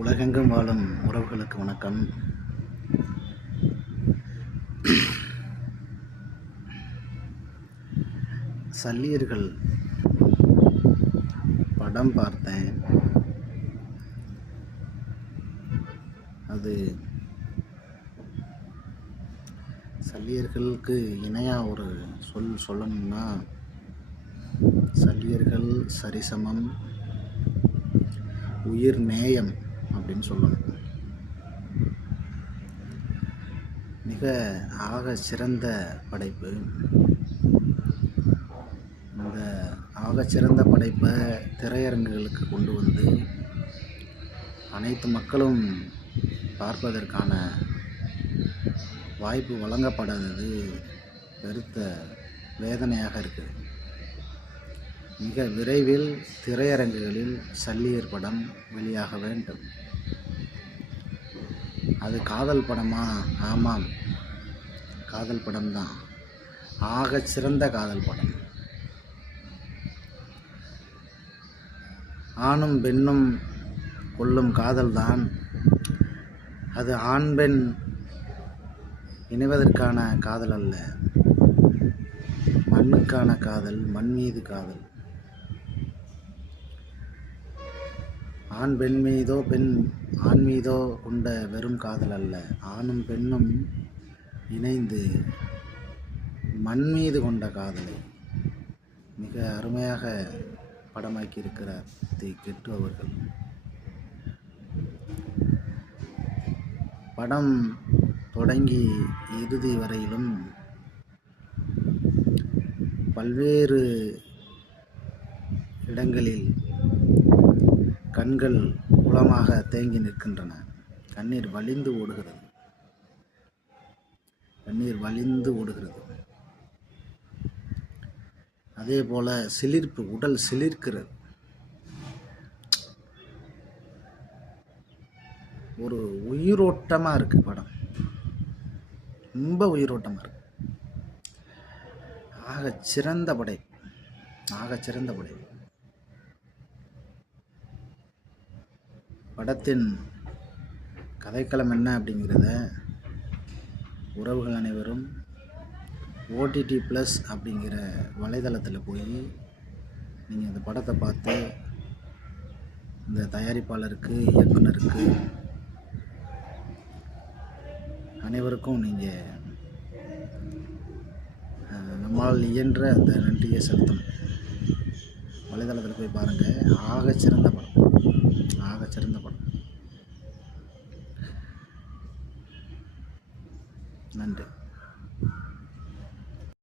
உலகெங்கும் வாழும் உறவுகளுக்கு வணக்கம். சல்லியர்கள் படம் பார்த்தேன். அது சல்லியர்களுக்கு இணையாக ஒரு சொல்லணும்னா, சல்லியர்கள் சரிசமம், உயிர் நேயம் அப்படின்னு சொல்லணும். மிக ஆக சிறந்த படைப்பு. இந்த ஆகச்சிறந்த படைப்பை திரையரங்குகளுக்கு கொண்டு வந்து அனைத்து மக்களும் பார்ப்பதற்கான வாய்ப்பு வழங்கப்படாதது பெருத்த வேதனையாக இருக்குது. மிக விரைவில் திரையரங்குகளில் சல்லியர் படம் வெளியாக வேண்டும். அது காதல் படமா? ஆமாம், காதல் படம்தான். ஆகச்சிறந்த காதல் படம். ஆணும் பெண்ணும் கொள்ளும் காதல்தான். அது ஆண் பெண் இணைவதற்கான காதல் அல்ல, மண்ணுக்கான காதல், மண் மீது காதல். ஆண் பெண் மீதோ பெண் ஆண் மீதோ கொண்ட வெறும் காதல் அல்ல, ஆணும் பெண்ணும் இணைந்து மண் மீது கொண்ட காதலை மிக அருமையாக படமாக்கி இருக்கிறார் தி கெட்டு அவர்கள். படம் தொடங்கி இறுதி வரையிலும் பல்வேறு இடங்களில் கண்கள் குளமாக தேங்கி நிற்கின்றன. கண்ணீர் வழிந்து ஓடுகிறது. அதே போல சிலிர்ப்பு, உடல் சிலிர்க்கிறது. ஒரு உயிரோட்டமா இருக்கு படம், ரொம்ப உயிரோட்டமா இருக்கு. ஆகச்சிறந்த படை. படத்தின் கதைக்களம் என்ன அப்படிங்கிறத உறவுகள் அனைவரும் OTT+ அப்படிங்கிற வலைதளத்தில் போய் நீங்கள் இந்த படத்தை பார்த்து இந்த தயாரிப்பாளருக்கு, இயக்குனருக்கு அனைவருக்கும் நீங்கள் நம்மால் இயன்ற அந்த நன்றியை செலுத்தணும். வலைதளத்தில் போய் பாருங்கள். ஆகச்சிறந்த படம். நன்றி.